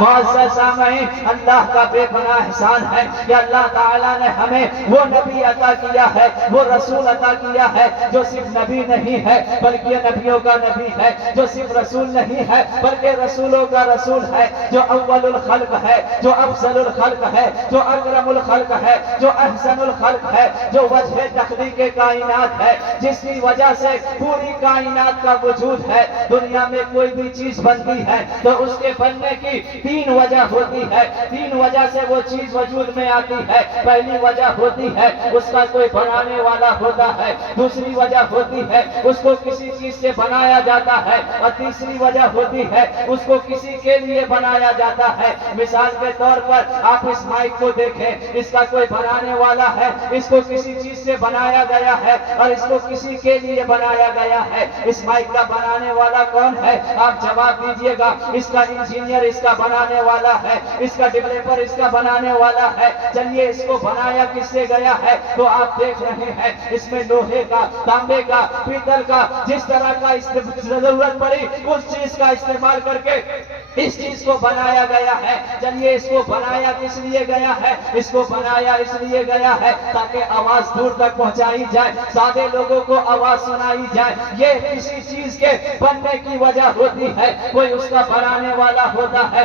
معزز سامعین، اللہ کا بے پناہ احسان ہے کہ اللہ تعالیٰ نے ہمیں وہ نبی عطا کیا ہے، وہ رسول عطا کیا ہے جو صرف نبی نہیں ہے بلکہ نبیوں کا نبی ہے، جو صرف رسول نہیں ہے بلکہ رسولوں کا رسول ہے، جو اول الخلق ہے، جو افضل الخلق ہے، جو اکرم الخلق ہے، جو احسن الخلق ہے، جو وجہ تخلیق کائنات ہے، جس کی وجہ سے پوری کائنات کا وجود ہے۔ دنیا میں کوئی بھی چیز بنتی ہے تو اس کے بننے کی تین وجہ ہوتی ہے، تین وجہ سے وہ چیز وجود میں آتی ہے۔ پہلی وجہ ہوتی ہے اس کا کوئی بنانے والا ہوتا ہے، دوسری وجہ ہوتی ہے اس کو کسی چیز سے بنایا جاتا ہے، اور تیسری وجہ ہوتی ہے اس کو کسی کے لیے بنایا جاتا ہے۔ مثال کے طور پر آپ اس مائک کو دیکھیں، اس کا کوئی بنانے والا ہے، اس کو کسی چیز سے بنایا گیا ہے اور اس کو کسی کے لیے بنایا گیا ہے۔ اس مائک کا بنانے والا کون ہے؟ آپ جواب دیجئے گا، اس کا انجینئر اس کا بنانے والا ہے، اس کا ڈیولپر اس کا بنانے والا ہے۔ چلیے اس کو بنایا کس سے گیا ہے؟ تو آپ دیکھ رہے ہیں اس میں لوہے کا، تانبے کا، پیتل کا، جس طرح کا ضرورت پڑی اس چیز کا استعمال کر کے اس چیز کو بنایا گیا ہے۔ چلیے اس کو بنایا کس لیے گیا ہے؟ اس کو بنایا اس لیے گیا ہے تاکہ آواز دور تک پہنچائی جائے، سادے لوگوں کو آواز سنائی جائے۔ یہ کسی چیز کے بننے کی وجہ ہوتی ہے، کوئی اس کا بنانے والا ہوتا ہے،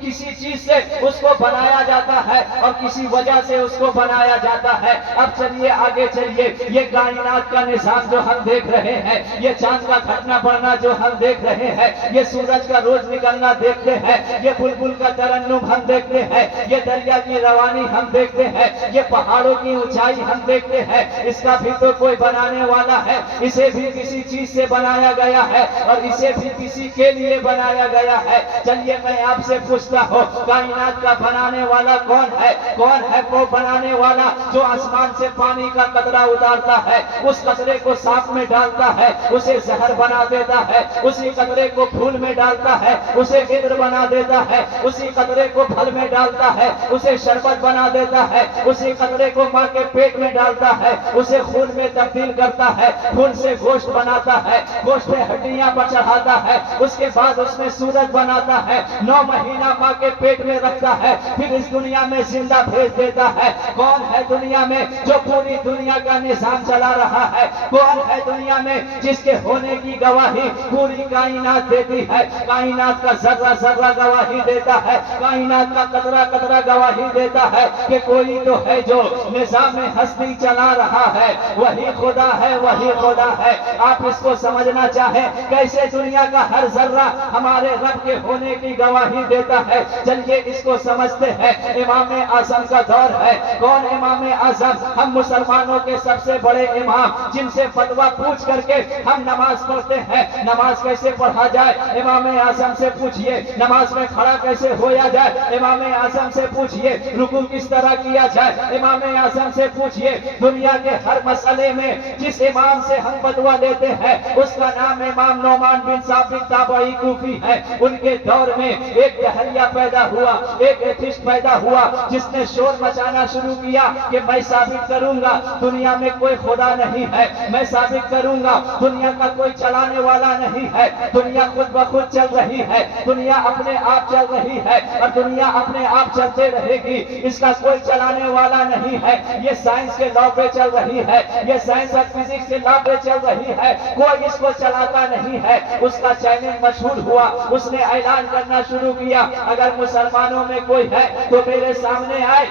کسی چیز سے اس کو بنایا جاتا ہے اور کسی وجہ سے اس کو بنایا جاتا ہے۔ اب چلیے آگے چلیے، یہ کائنات کا نظام جو ہم دیکھ رہے ہیں، یہ چاند کا گھٹنا بڑھنا جو ہم دیکھ رہے ہیں، یہ سورج کا روز نکلنا دیکھتے ہیں، یہ بلبل کا ترنم ہم دیکھتے ہیں، یہ دریا کی روانی ہم دیکھتے ہیں، یہ پہاڑوں کی اونچائی ہم دیکھتے ہیں۔ اس کا بھی تو کوئی بنانے والا ہے، اسے بھی کسی چیز سے بنایا گیا ہے اور اسے بھی کسی کے لیے بنایا گیا ہے۔ چلیے میں آپ سے پوچھتا ہوں، کائنات کا بنانے والا کون ہے؟ کون ہے وہ بنانے والا جو آسمان سے پانی کا قطرہ اتارتا ہے، اس قطرے کو سانپ میں ڈالتا ہے، اسے زہر بنا دیتا ہے، اسی قطرے کو پھول میں ڈالتا ہے، اسے عطر بنا دیتا ہے، اسی قطرے کو پھل میں ڈالتا ہے، اسے شربت بنا دیتا ہے، اسی قطرے کو ماں کے پیٹ میں ڈالتا ہے، اسے خون میں تبدیل کرتا ہے، خون سے گوشت بناتا ہے، گوشت پہ ہڈیاں پر چڑھاتا ہے، اس کے بعد اس میں سورج بناتا ہے، 9 مہینہ ماں کے پیٹ میں رکھتا ہے، پھر اس دنیا میں زندہ بھیج دیتا ہے۔ کون ہے دنیا میں جو پوری دنیا کا نظام چلا رہا ہے؟ کون ہے دنیا میں جس کے ہونے کی گواہی پوری کائنات دیتی ہے؟ کائنات کا ذرہ ذرہ گواہی دیتا ہے، کائنات کا قطرہ قطرہ گواہی دیتا ہے کہ کوئی تو ہے جو نظام ہستی چلا رہا ہے، وہی خدا ہے، وہی خدا ہے۔ آپ اس کو سمجھنا چاہیں کیسے دنیا کا ہر ذرہ ہمارے رب کے ہونے کی گواہی دیتا ہے؟ چلیے اس کو سمجھتے ہیں۔ امام اعظم کا دور ہے۔ کون امام اعظم؟ ہم مسلمانوں کے سب سے بڑے امام، جن سے فتویٰ پوچھ کر کے ہم نماز پڑھتے ہیں۔ نماز کیسے پڑھا جائے؟ امام اعظم سے پوچھئے۔ نماز میں کھڑا کیسے ہویا جائے؟ امام اعظم سے پوچھئے۔ رکوع کس طرح کیا جائے؟ امام اعظم سے پوچھئے۔ دنیا کے ہر مسئلے میں جس امام سے ہم فتویٰ لیتے ہیں اس کا نام امام نعمان بن ثابت تابعی کوفی ہے۔ ان کے دور میں ایک جہلیہ پیدا ہوا، ایک ایتھسٹ پیدا ہوا جس نے شور مچانا شروع کیا کہ میں ثابت کروں گا دنیا میں کوئی خدا نہیں ہے، میں ثابت کروں گا دنیا کا کوئی چلانے والا نہیں ہے، دنیا خود بخود چل رہی ہے، دنیا اپنے آپ چل رہی ہے اور دنیا اپنے آپ چلتے رہے گی، اس کا کوئی چلانے والا نہیں ہے، یہ سائنس کے لا پہ چل رہی ہے، یہ سائنس اور فزکس کے لا پہ چل رہی ہے، کوئی اس کو چلاتا نہیں ہے۔ اس کا چینل مشہور ہوا، اس نے اعلان کرنا شروع کیا اگر مسلمانوں میں کوئی ہے تو میرے سامنے آئے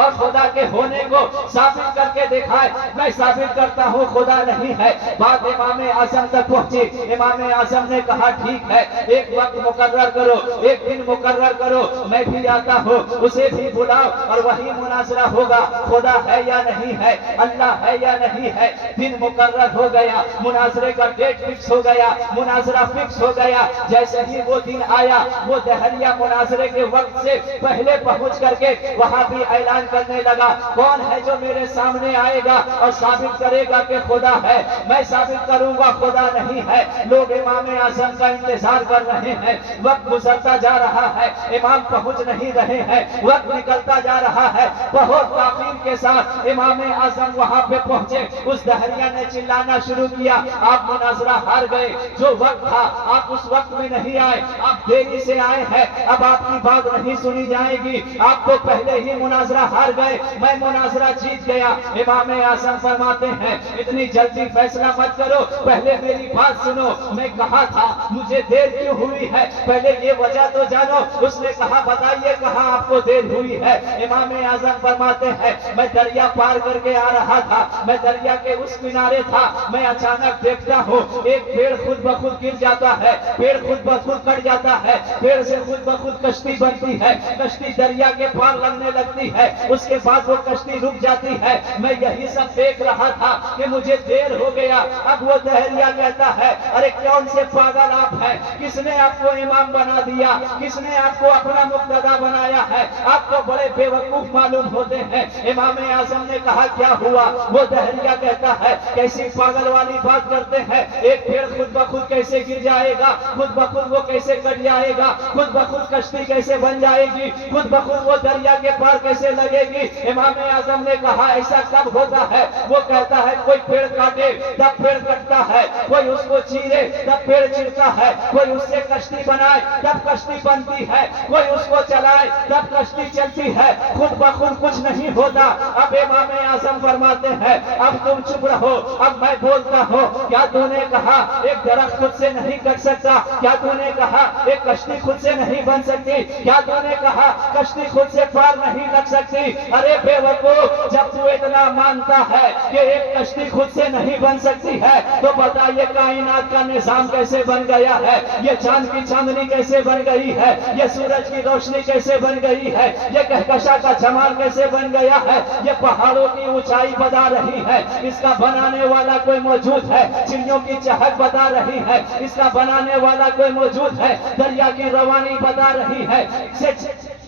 اور خدا کے ہونے کو ثابت کر کے دکھائے۔ میں ثابت کرتا ہوں خدا نہیں ہے۔ بات امام اعظم تک پہنچی۔ امام اعظم نے کہا ٹھیک ہے، ایک وقت مقرر کرو، ایک دن مقرر کرو، میں بھی آتا ہوں، اسے بھی بلاؤ اور وہی مناظرہ ہوگا، خدا ہے یا نہیں ہے، اللہ ہے یا نہیں ہے۔ دن مقرر ہو گیا، مناظرے کا ڈیٹ فکس ہو گیا، مناظرہ فکس ہو گیا۔ جیسے ہی وہ دن آیا، وہ دہلیہ مناظرے کے وقت سے پہلے پہنچ کر کے وہاں بھی اعلان اعلان کرنے لگا کون ہے جو میرے سامنے آئے گا اور ثابت کرے گا کہ خدا ہے؟ میں ثابت کروں گا خدا نہیں ہے۔ لوگ امام اعظم کا انتظار کر رہے ہیں، وقت گزرتا جا رہا ہے، امام پہنچ نہیں رہے ہیں، وقت نکلتا جا رہا ہے۔ بہت تاخیر کے ساتھ امام اعظم وہاں پہ پہنچے۔ اس دہریہ نے چلانا شروع کیا آپ مناظرہ ہار گئے، جو وقت تھا آپ اس وقت میں نہیں آئے، آپ دیری سے آئے ہیں، اب آپ کی بات نہیں سنی جائے گی، آپ کو پہلے ہی مناظرہ ہار گئے، میں مناظرہ جیت گیا۔ امام اعظم فرماتے ہیں اتنی جلدی فیصلہ مت کرو، پہلے میری بات سنو، میں کہا تھا مجھے دیر کیوں ہوئی ہے، پہلے یہ وجہ تو جانو۔ اس نے کہا بتائیے کہاں آپ کو دیر ہوئی ہے؟ امام اعظم فرماتے ہیں میں دریا پار کر کے آ رہا تھا، میں دریا کے اس کنارے تھا، میں اچانک دیکھتا ہوں ایک پیڑ خود بخود گر جاتا ہے، پیڑ خود بخود کٹ جاتا ہے، پیڑ سے خود بخود کشتی بنتی ہے، کشتی دریا کے پار لگنے لگتی ہے، اس کے بعد وہ کشتی رک جاتی ہے۔ میں یہی سب دیکھ رہا تھا کہ مجھے دیر ہو گیا۔ اب وہ دہریہ کہتا ہے ارے کون سے پاگل آپ ہیں، کس نے آپ کو امام بنا دیا، کس نے آپ کو اپنا مقتدا بنایا ہے، آپ کو بڑے بے وقوف معلوم ہوتے ہیں۔ امام اعظم نے کہا کیا ہوا؟ وہ دہریہ کہتا ہے کیسی پاگل والی بات کرتے ہیں، ایک پیڑ خود بخود کیسے گر جائے گا، خود بخود وہ کیسے کٹ جائے گا، خود بخود کشتی کیسے بن جائے گی، خود بخود وہ دریا کے پار کیسے لگے گی؟ امام اعظم نے کہا ایسا کب ہوتا ہے؟ وہ کہتا ہے کوئی پیڑ کاٹے تب پیڑ کٹتا ہے، کوئی اس کو چیرے تب پیڑ چرتا ہے، کوئی اس سے کشتی بنائے تب کشتی بنتی ہے، کوئی اس کو چلائے تب کشتی چلتی ہے، خود بخود کچھ نہیں ہوتا۔ اب امام اعظم فرماتے ہیں اب تم چپ رہو، اب میں بولتا ہوں۔ کیا تو نے کہا ایک درخت خود سے نہیں کٹ سکتا؟ کیا تو نے کہا ایک کشتی خود سے نہیں بن سکتی؟ کیا تو نے کہا کشتی خود سے پار نہیں لگ سکتی؟ ارے بے وقوف، جب تو اتنا مانتا ہے کہ ایک کشتی خود سے نہیں بن سکتی ہے تو بتا یہ کائنات کا نظام کیسے بن گیا ہے، یہ چاند کی چاندنی کیسے بن گئی ہے، یہ سورج کی روشنی کیسے بن گئی ہے، یہ کہکشاں کا جمال کیسے بن گیا ہے، یہ پہاڑوں کی اونچائی بتا رہی ہے اس کا بنانے والا کوئی موجود ہے، چڑیوں کی چہک بتا رہی ہے اس کا بنانے والا کوئی موجود ہے، دریا کی روانی بتا رہی ہے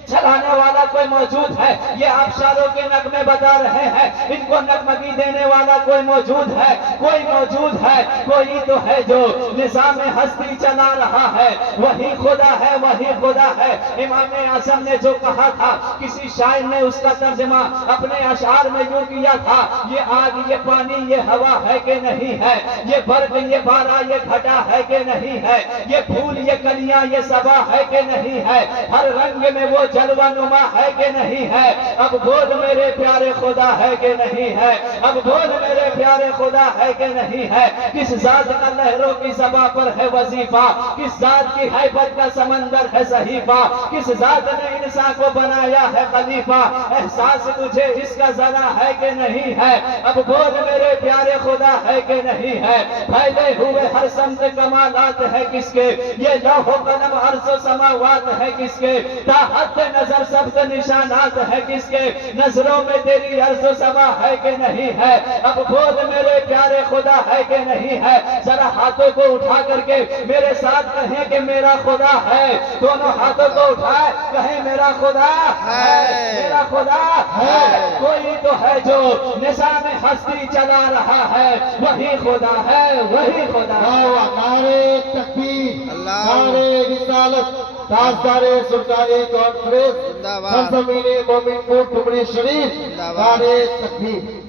چلانے والا کوئی موجود ہے، یہ آبشاروں کے نغمے بتا رہے ہیں ان کو نغمگی دینے والا کوئی موجود ہے، کوئی موجود ہے، کوئی تو ہے جو نظام ہستی چلا رہا ہے، وہی خدا ہے، وہی خدا ہے۔ امام اعظم نے جو کہا تھا کسی شاعر نے اس کا ترجمہ اپنے اشعار میں یوں کیا تھا یہ آگ یہ پانی یہ ہوا ہے کہ نہیں ہے، یہ برق یہ بارہ یہ گھٹا ہے کہ نہیں ہے، یہ پھول یہ کلیاں یہ صبا ہے کہ نہیں ہے، ہر رنگ میں وہ جلوہ نما ہے کہ نہیں ہے، اب بول میرے پیارے خدا ہے کہ نہیں ہے، اب بول میرے پیارے خدا ہے کہ نہیں ہے۔ کس ذات کا لہروں کی زباں پر ہے وظیفہ، کس ذات کی ہیبت کا سمندر ہے صحیفہ، کس ذات نے انسان کو بنایا ہے خلیفہ، احساس تجھے اس کا ذرا ہے کہ نہیں ہے، اب بول میرے پیارے خدا ہے کہ نہیں ہے۔ پھیلے ہوئے ہر سمت کمالات ہے کس کے، یہ لوح و قلم عرض و سماوات ہے کس کے، تاحت نظر سب سے نشانات ہے کس کے، نظروں میں تیری عرض و سما ہے کہ نہیں ہے، اب بول میرے پیارے خدا ہے کہ نہیں ہے۔ ذرا ہاتھوں کو اٹھا کر کے میرے ساتھ کہیں کہ میرا خدا ہے، دونوں ہاتھوں کو اٹھائے کہیں میرا خدا ہے، میرا خدا ہے، کوئی تو ہے جو نظام ہستی چلا رہا ہے، وہی خدا ہے، وہی خدا ہے۔ نعرے تکبیر، نعرے رسالت، تاجدار سلطانی کانفرنس، سرزمین مومن پور ٹمری شریف، نعرے تکبیر۔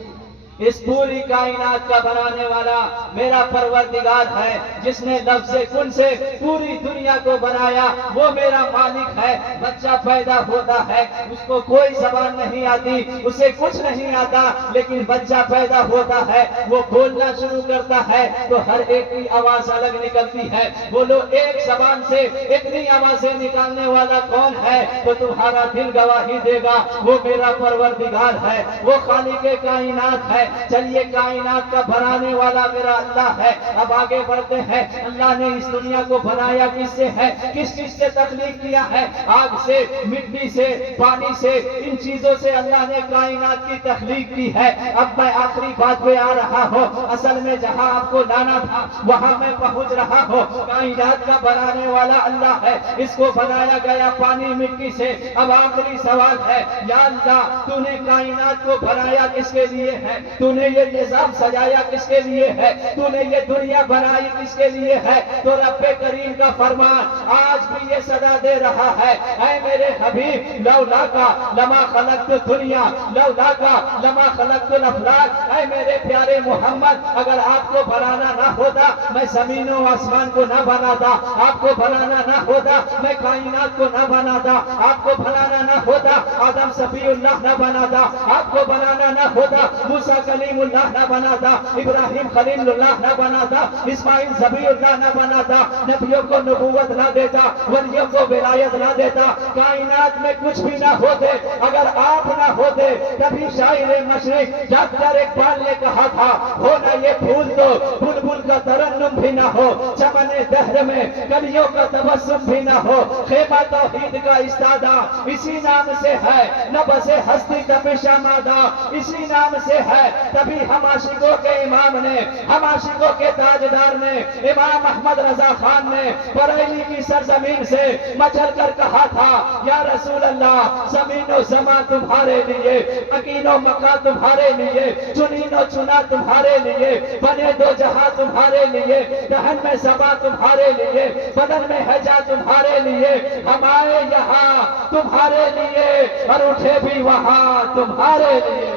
اس پوری کائنات کا بنانے والا میرا پروردگار ہے، جس نے لفظ کن سے پوری دنیا کو بنایا، وہ میرا مالک ہے۔ بچہ پیدا ہوتا ہے اس کو کوئی زبان نہیں آتی، اسے کچھ نہیں آتا، لیکن بچہ پیدا ہوتا ہے وہ بولنا شروع کرتا ہے تو ہر ایک کی آواز الگ نکلتی ہے۔ بولو ایک زبان سے اتنی آوازیں نکالنے والا کون ہے؟ تو تمہارا دل گواہی دے گا وہ میرا پروردگار ہے، وہ خالق کائنات ہے۔ چلیے کائنات کا بنانے والا میرا اللہ ہے. اب آگے بڑھتے ہیں. اللہ نے اس دنیا کو بنایا کس سے ہے؟ کس چیز سے تخلیق کیا ہے؟ آگ سے، مٹی سے، پانی سے، ان چیزوں سے اللہ نے کائنات کی تخلیق کی ہے. اب میں آخری بات پہ آ رہا ہوں. اصل میں جہاں آپ کو لانا تھا وہاں میں پہنچ رہا ہوں. کائنات کا بنانے والا اللہ ہے. اس کو بنایا گیا پانی مٹی سے. اب آخری سوال ہے، یا اللہ تو نے کائنات کو بنایا کس کے لیے ہے؟ تو نے یہ نظام سجایا کس کے لیے ہے؟ تو نے یہ دنیا بنائی کس کے لیے ہے؟ تو رب کریم کا فرمان آج بھی یہ صدا دے رہا ہے، اے میرے حبیب لولا کا لما خلقت دنیا، لولا کا لما خلقت الافلاک. اے میرے پیارے محمد، اگر آپ کو بنانا نہ ہوتا میں زمین و آسمان کو نہ بناتا. آپ کو بنانا نہ ہوتا میں کائنات کو نہ بناتا. آپ کو بنانا نہ ہوتا آدم صفی اللہ نہ بناتا. آپ کو بنانا نہ ہوتا موسیٰ کلیم اللہ نہ بناتا. ابراہیم خلیل اللہ نہ بناتا. اسماعیل ذبیح اللہ نہ بناتا. نبیوں کو نبوت نہ دیتا، ولیوں کو ولایت نہ دیتا. کائنات میں کچھ بھی نہ ہوتے اگر آپ نہ ہوتے. کبھی شاعر مشرق ڈاکٹر اقبال نے کہا تھا، ہو نہ یہ پھول تو بلبل کا ترنم بھی نہ ہو، چمن دہر میں کلیوں کا تبسم بھی نہ ہو. خیمہ توحید کا استادہ اسی نام سے ہے، نہ بسے ہستی کا پیشہ مادہ اسی نام سے ہے. تبھی ہم عاشقوں کے امام نے، ہم عاشقوں کے تاجدار نے، امام احمد رضا خان نے بریلی کی سرزمین سے مچل کر کہا تھا، یا رسول اللہ زمین و زمان تمہارے لیے، مکین و مکان تمہارے لیے، چنین و چنا تمہارے لیے، بنے دو جہاں تمہارے لیے، دہن میں سبا تمہارے لیے، بدن میں حجا تمہارے لیے. ہم آئے یہاں تمہارے لیے اور اٹھے بھی وہاں تمہارے لیے.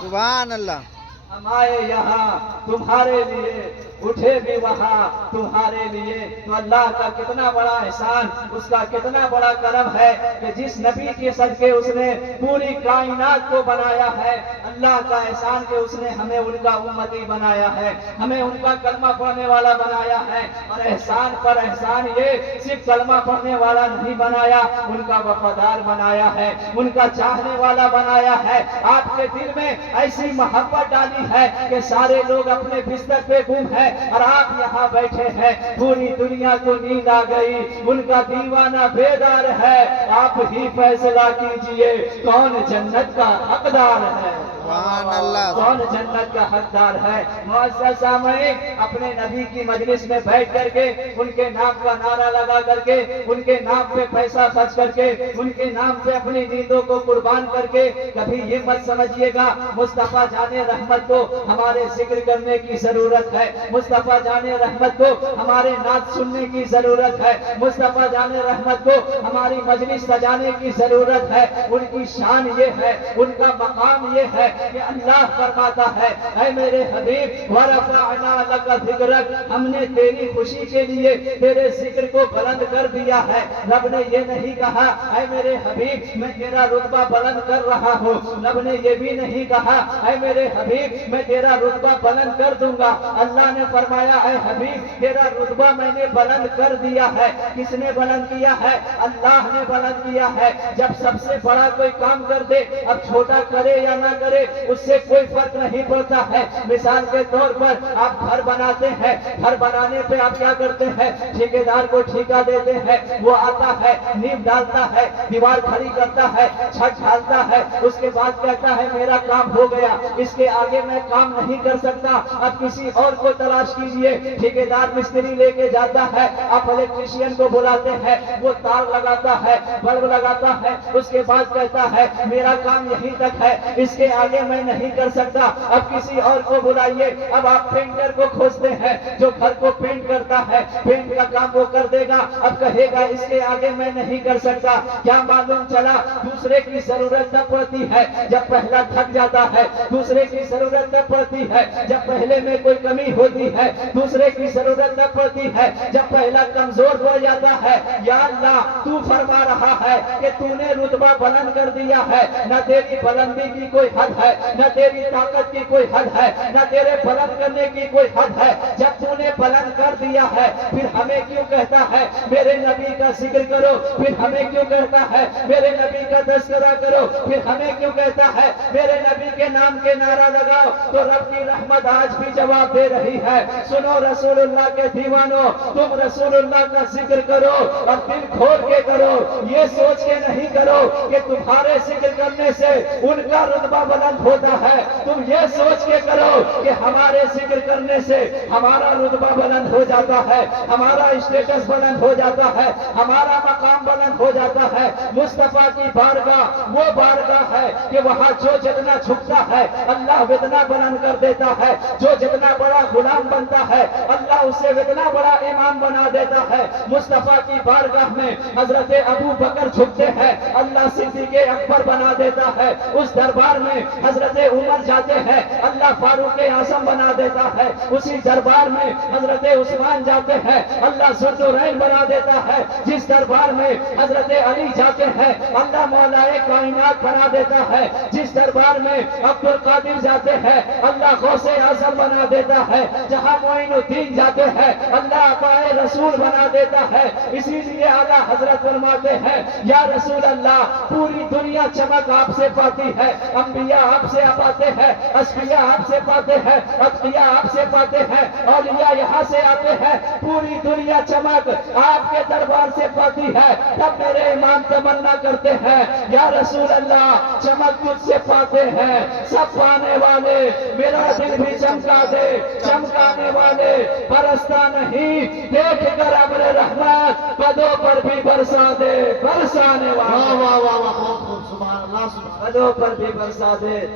سبحان اللہ. ہم آئے یہاں تمہارے لیے، اٹھے بھی وہاں تمہارے لیے. تو اللہ کا کتنا بڑا احسان، اس کا کتنا بڑا کرم ہے کہ جس نبی کے صدقے اس نے پوری کائنات کو بنایا ہے. اللہ کا احسان کہ اس نے ہمیں ان کا امتی بنایا ہے، ہمیں ان کا کلمہ پڑھنے والا بنایا ہے. اور احسان پر احسان یہ صرف کلمہ پڑھنے والا نہیں بنایا، ان کا وفادار بنایا ہے، ان کا چاہنے والا بنایا ہے. آپ کے دل میں ایسی محبت ڈالی ہے کہ سارے لوگ اپنے بستر پہ گم ہیں اور آپ یہاں بیٹھے ہیں. پوری دنیا کو نیند آ گئی، ان کا دیوانہ بیدار ہے. آپ ہی فیصلہ کیجئے کون جنت کا حقدار ہے، سبحان اللہ. کون جنت کا حقدار ہے. معزز سامعین، اپنے نبی کی مجلس میں بیٹھ کر کے ان کے نام کا نعرہ لگا کر کے، ان کے نام پہ پیسہ خرچ کر کے، ان کے نام پہ اپنی نیندوں کو قربان کر کے کبھی یہ مت سمجھیے گا مصطفیٰ جان رحمت کو ہمارے ذکر کرنے کی ضرورت ہے، مصطفیٰ جان رحمت کو ہمارے نعت سننے کی ضرورت ہے، مصطفیٰ جان رحمت کو ہماری مجلس سجانے کی ضرورت ہے. ان کی شان یہ ہے، ان کا مقام یہ ہے کہ اللہ فرماتا ہے، اے میرے حبیب ورفعنا لک ذکرک، ہم نے تیری خوشی کے لیے تیرے ذکر کو بلند کر دیا ہے. رب نے یہ نہیں کہا اے میرے حبیب میں تیرا رتبہ بلند کر رہا ہوں. رب نے یہ بھی نہیں کہا اے میرے حبیب میں تیرا رتبہ بلند کر دوں گا. اللہ نے فرمایا اے حبیب تیرا رتبہ میں نے بلند کر دیا ہے. کس نے بلند کیا ہے؟ اللہ نے بلند کیا ہے. جب سب سے بڑا کوئی کام کر دے، اب چھوٹا کرے یا نہ کرے اس سے کوئی فرق نہیں پڑتا ہے. مثال کے طور پر آپ گھر بناتے ہیں، گھر بنانے پہ آپ کیا کرتے ہیں؟ ٹھیکیدار کو ٹھیکہ دیتے ہیں، وہ آتا ہے، نیب ڈالتا ہے، دیوار کھڑی کرتا ہے، چھت ڈالتا ہے، اس کے بعد کہتا ہے میرا کام ہو گیا، اس کے آگے میں کام نہیں کر سکتا، اب کسی اور کو تلاش کیجئے. ٹھیکیدار مستری لے کے جاتا ہے، آپ الیکٹریشین کو بلاتے ہیں، وہ تار لگاتا ہے، بلب لگاتا ہے، اس کے بعد کہتا ہے میرا کام یہیں تک ہے، اس کے آگے میں نہیں کر سکتا، اب کسی اور کو بلائیے. اب آپ پینٹر کو کھوجتے ہیں جو گھر کو پینٹ کرتا ہے، پینٹ کا کام وہ کر دے گا، اب کہے گا اس کے آگے میں نہیں کر سکتا. کیا معلوم چلا دوسرے کی ضرورت تب پڑتی ہے جب پہلا تھک جاتا ہے، دوسرے کی ضرورت تب پڑتی ہے جب پہلے میں کوئی کمی ہوتی ہے، دوسرے کی ضرورت تب پڑتی ہے جب پہلا کمزور ہو جاتا ہے. یا اللہ تو فرما رہا ہے کہ تو نے رتبہ بلند کر دیا ہے، نہ تیری بلندی کی کوئی حد ہے، نہ تیری طاقت کی کوئی حد ہے، نہ تیرے بلند کرنے کی کوئی حد ہے۔ جب تو نے بلند کر دیا ہے پھر ہمیں کیوں کہتا ہے میرے نبی کا ذکر کرو؟ پھر ہمیں کیوں کہتا ہے میرے نبی کا تذکرہ کرو؟ پھر ہمیں کیوں کہتا ہے میرے نبی کے نام کے نعرہ لگاؤ؟ تو رب کی رحمت آج بھی جواب دے رہی ہے، سنو رسول اللہ کے دیوانوں، تم رسول اللہ کا ذکر کرو اور دل کھول کے کرو، یہ سوچ کے نہیں کرو کہ تمہارے ذکر کرنے سے ان کا رتبہ بلند ہوتا ہے، تم یہ سوچ کے کرو کہ ہمارے ذکر کرنے سے ہمارا رتبہ بلند ہو جاتا ہے، ہمارا اسٹیٹس بلند ہو جاتا ہے، ہمارا مقام بلند ہو جاتا ہے۔ مصطفیٰ کی بارگاہ وہ بارگاہ ہے کہ وہاں جو جتنا جھکتا ہے اللہ اتنا بلند کر دیتا ہے، جو جتنا بڑا غلام بنتا ہے اللہ اسے اتنا بڑا امام بنا دیتا ہے۔ مصطفیٰ کی بارگاہ میں حضرت ابو بکر جھکتے ہیں، اللہ صدیق اکبر بنا دیتا ہے۔ اس دربار میں حضرت عمر جاتے ہیں، اللہ فاروق اعظم بنا دیتا ہے۔ اسی دربار میں حضرت عثمان جاتے ہیں، اللہ ذوالنورین بنا دیتا ہے۔ جس دربار میں حضرت علی جاتے ہیں اللہ مولا کائنات بنا دیتا ہے۔ جس دربار میں عبد القادر جاتے ہیں اللہ غوث اعظم بنا دیتا ہے۔ جہاں معین الدین جاتے ہیں اللہ عطا رسول بنا دیتا ہے۔ اسی لیے اعلیٰ حضرت فرماتے ہیں یا رسول اللہ پوری دنیا چمک آپ سے پاتی ہے، انبیاء آپ سے پاتے ہیں، اصفیاء آپ سے پاتے ہیں، اتقیاء آپ سے پاتے ہیں، اولیاء یہاں سے آتے ہیں، پوری دنیا چمک آپ کے دربار سے پاتی ہے۔ تب میرے امام تمنا کرتے ہیں یا رسول اللہ چمک تجھ سے پاتے ہیں سب پانے والے، میرا دل بھی چمکا دے، چمکانے والے برستا نہیں، دیکھ کر ابر رحمت پدوں پر بھی برسا دے، برسانے واہ والے واہ واہ واہ، بہت خوب، سبحان اللہ سبحان اللہ۔ پدوں پر بھی برسا دے،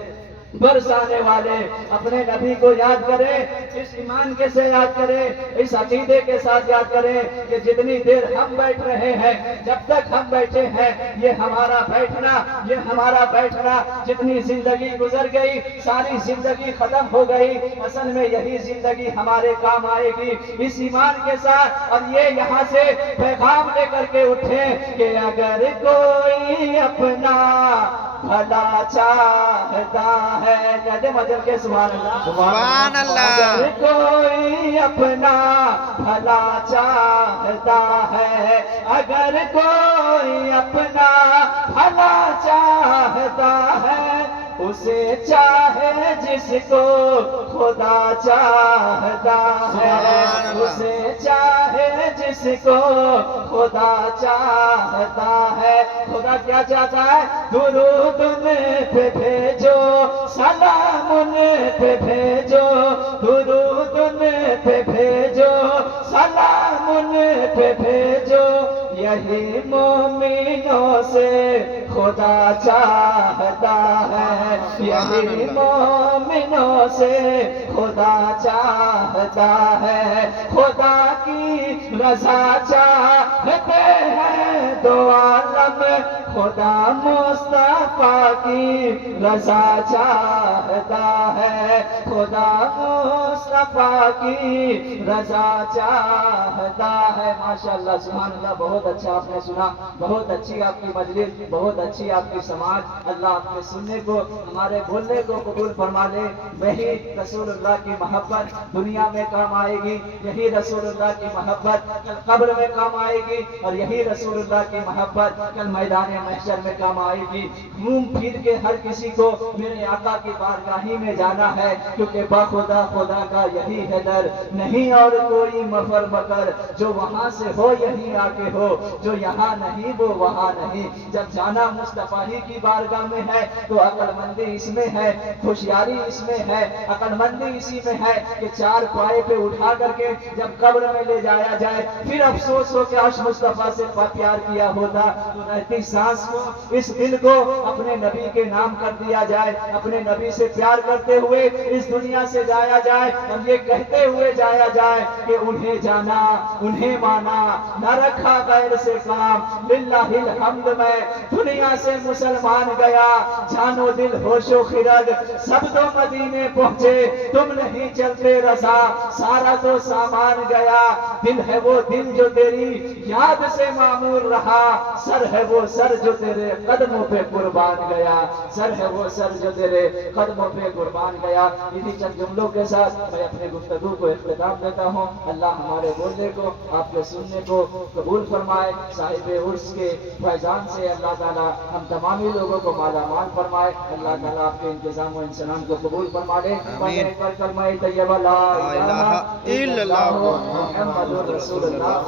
برسانے والے۔ اپنے نبی کو یاد کریں، اس ایمان کے سے یاد کریں، اس عقیدے کے ساتھ یاد کریں کہ جتنی دیر ہم بیٹھ رہے ہیں، جب تک ہم بیٹھے ہیں، یہ ہمارا بیٹھنا جتنی زندگی گزر گئی ساری زندگی ختم ہو گئی، اصل میں یہی زندگی ہمارے کام آئے گی۔ اس ایمان کے ساتھ اور یہ یہاں سے پیغام لے کر کے اٹھیں کہ اگر کوئی اپنا بھلا چاہتا ہے، کہتے مجل کے سبحان اللہ، سبحان اللہ۔ اگر کوئی اپنا بھلا چاہتا ہے، اگر کوئی اپنا بھلا چاہتا ہے، اسے چاہے جس کو خدا چاہتا ہے، اسے چاہے جس کو خدا چاہتا ہے۔ خدا کیا چاہتا ہے؟ درود ان پہ بھیجو، سلام ان پہ بھیجو، درود ان پہ بھیجو، سلام ان پہ بھیجو، یہی مومنوں سے خدا چاہتا ہے، یہی مومنوں سے خدا چاہتا ہے۔ خدا کی رضا چاہتے ہیں دو عالم، خدا مصطفیٰ کی رضا چاہتا ہے، خدا مصطفیٰ کی رضا چاہتا ہے۔ ماشاءاللہ سبحان اللہ، بہت اچھا آپ نے سنا، بہت اچھی آپ کی مجلس، بہت اچھی آپ کی سماعت۔ اللہ آپ کے سننے کو، ہمارے بولنے کو قبول فرما لے۔ وہی رسول اللہ کی محبت دنیا میں کام آئے گی، یہی رسول اللہ کی محبت کل قبر میں کام آئے گی، اور یہی رسول اللہ کی محبت کل میدان محشر میں کام آئے گی۔ گھوم پھر کے ہر کسی کو میرے آقا کی بارگاہی میں جانا ہے، کیونکہ باخدا خدا کا یہی ہے در، نہیں اور کوئی مفر مکر، جو وہاں سے ہو یہی آ کے ہو، جو یہاں نہیں وہ وہاں نہیں۔ جب جانا مصطفیٰ ہی کی بارگاہ میں ہے تو عقل مندی اس میں ہے، ہوشیاری اس میں ہے، عقل مندی اسی میں ہے کہ چار پائے پہ اٹھا کر کے جب قبر میں لے جایا جائے پھر افسوس ہو کہ کاش مصطفیٰ سے پیار کیا ہوتا تو رہتی سانس کو اس دل کو اپنے نبی کے نام کر دیا جائے، اپنے نبی سے پیار کرتے ہوئے اس دنیا سے جایا جائے، اور یہ کہتے ہوئے جایا جائے کہ انہیں جانا انہیں مانا، نہ رکھا غیر سے کام، للہ الحمد میں دنیا سے مسلمان گیا، جانو دل ہوش و خرد سب تو مدینے پہنچے، تم نہیں چلتے رضا سارا تو سامان گیا، دل ہے وہ دل جو تیری یاد سے معمور رہا، سر ہے وہ سر جو تیرے قدموں پہ قربان گیا، سر ہے وہ سر جو تیرے قدموں پہ قربان گیا۔ انہی چند جملوں کے ساتھ میں اپنے گفتگو کو اختتام دیتا ہوں۔ اللہ ہمارے بولنے کو، آپ کے سننے کو قبول فرمائے، صاحب عرس کے فیضان سے اللہ تعالیٰ ہم تمامی لوگوں کو مالا مال فرمائے۔ اللہ تعالیٰ آپ کے انتظام و انسلام کو قبول فرما لے۔ آمین۔ کلمہ طیبہ لا لا الہ الا اللہ محمد رسول اللہ۔